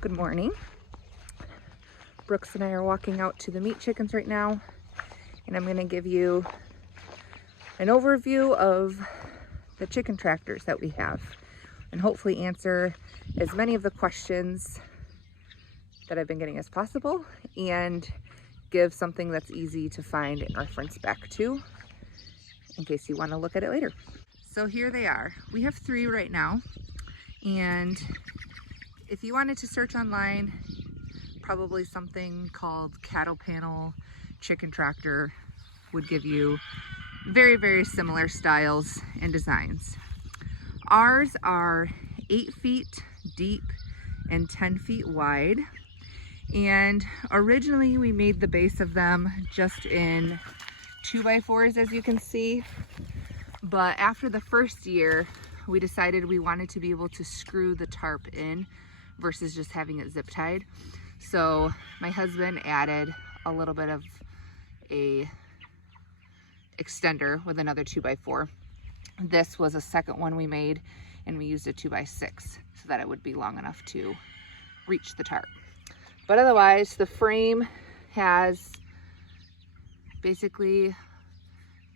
Good morning. Brooks and I are walking out to the meat chickens right now, and I'm going to give you an overview of the chicken tractors that we have and hopefully answer as many of the questions that I've been getting as possible and give something that's easy to find and reference back to in case you want to look at it later. So here they are. We have 3 right now, and if you wanted to search online, probably something called cattle panel chicken tractor would give you very, very similar styles and designs. Ours are 8 feet deep and 10 feet wide. And originally we made the base of them just in 2x4s, as you can see. But after the first year, we decided we wanted to be able to screw the tarp in versus just having it zip tied. So my husband added a little bit of a extender with another 2x4. This was a second one we made, and we used a 2x6 so that it would be long enough to reach the tarp. But otherwise, the frame has basically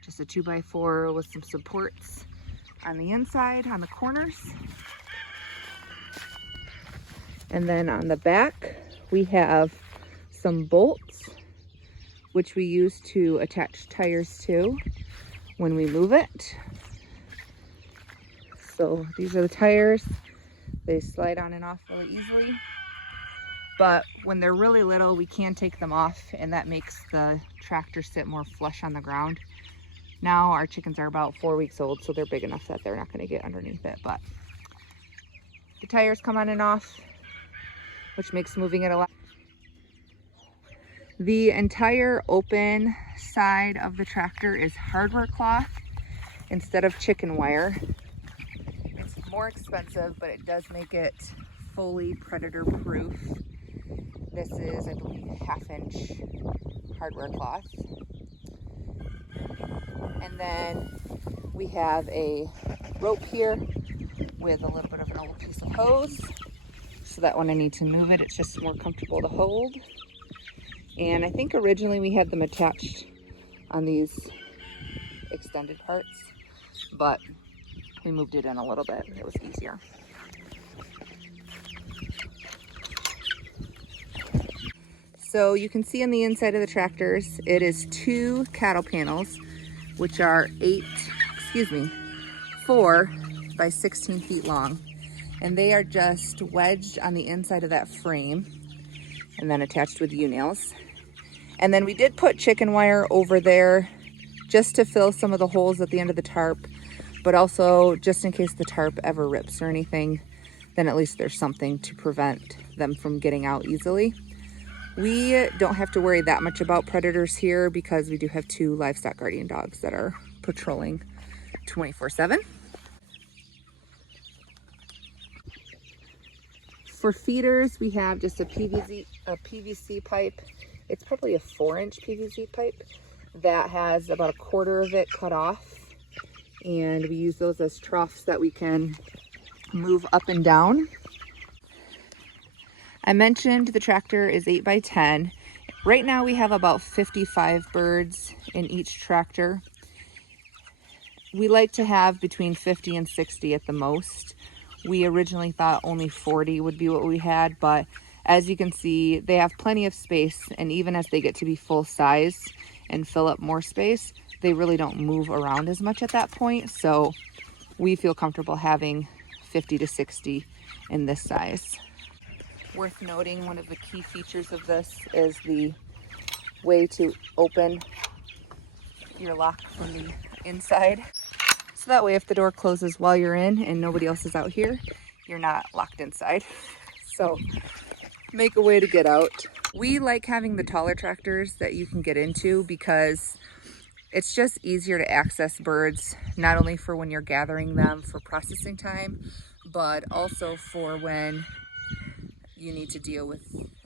just a 2x4 with some supports on the inside, on the corners. And then on the back, we have some bolts, which we use to attach tires to when we move it. So these are the tires. They slide on and off really easily. But when they're really little, we can take them off, and that makes the tractor sit more flush on the ground. Now our chickens are about 4 weeks old, so they're big enough that they're not going to get underneath it. But the tires come on and off, which makes moving it a lot. The entire open side of the tractor is hardware cloth instead of chicken wire. It's more expensive, but it does make it fully predator proof. This is, I believe, 1/2 inch hardware cloth. And then we have a rope here with a little bit of an old piece of hose, so that when I need to move it, it's just more comfortable to hold. And I think originally we had them attached on these extended parts, but we moved it in a little bit. It was easier. So you can see on the inside of the tractors, it is 2 cattle panels, which are 4 by 16 feet long. And they are just wedged on the inside of that frame and then attached with U-nails. And then we did put chicken wire over there just to fill some of the holes at the end of the tarp, but also just in case the tarp ever rips or anything, then at least there's something to prevent them from getting out easily. We don't have to worry that much about predators here because we do have 2 livestock guardian dogs that are patrolling 24/7. For feeders, we have just a PVC pipe. It's probably a 4-inch PVC pipe that has about 1/4 of it cut off. And we use those as troughs that we can move up and down. I mentioned the tractor is 8 by 10. Right now we have about 55 birds in each tractor. We like to have between 50 and 60 at the most. We originally thought only 40 would be what we had, but as you can see, they have plenty of space, and even as they get to be full size and fill up more space, they really don't move around as much at that point. So we feel comfortable having 50 to 60 in this size. Worth noting, one of the key features of this is the way to open your lock from the inside. So that way if the door closes while you're in and nobody else is out here, you're not locked inside. So make a way to get out. We like having the taller tractors that you can get into because it's just easier to access birds, not only for when you're gathering them for processing time, but also for when you need to deal with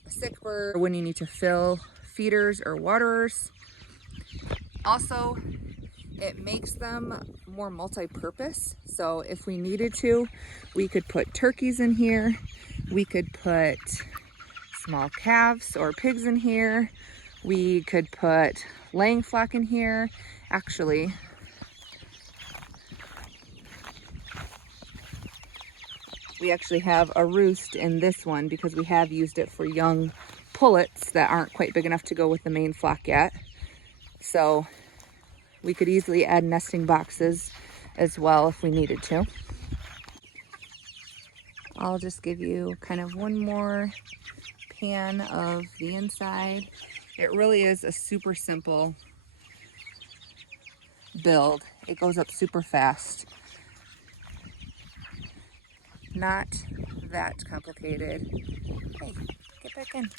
a sick bird, or when you need to fill feeders or waterers. Also, it makes them more multi-purpose. So if we needed to, we could put turkeys in here. We could put small calves or pigs in here. We could put laying flock in here. Actually, we actually have a roost in this one because we have used it for young pullets that aren't quite big enough to go with the main flock yet. So we could easily add nesting boxes as well if we needed to. I'll just give you kind of one more pan of the inside. It really is a super simple build. It goes up super fast. Not that complicated. Hey, get back in.